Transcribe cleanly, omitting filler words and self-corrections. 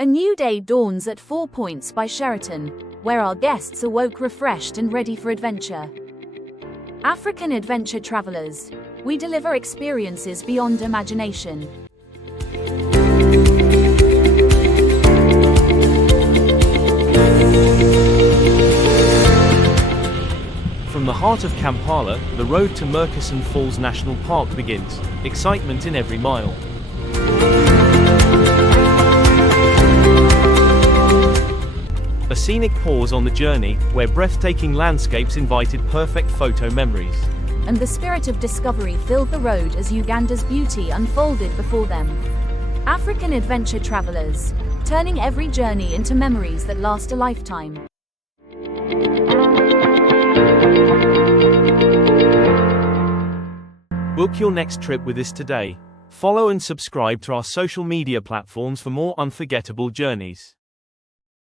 A new day dawns at 4 Points by Sheraton, where our guests awoke refreshed and ready for adventure. African adventure travelers, we deliver experiences beyond imagination. From the heart of Kampala, the road to Murchison Falls National Park begins, excitement in every mile. A scenic pause on the journey, where breathtaking landscapes invited perfect photo memories. And the spirit of discovery filled the road as Uganda's beauty unfolded before them. African adventure travelers, turning every journey into memories that last a lifetime. Book your next trip with us today. Follow and subscribe to our social media platforms for more unforgettable journeys.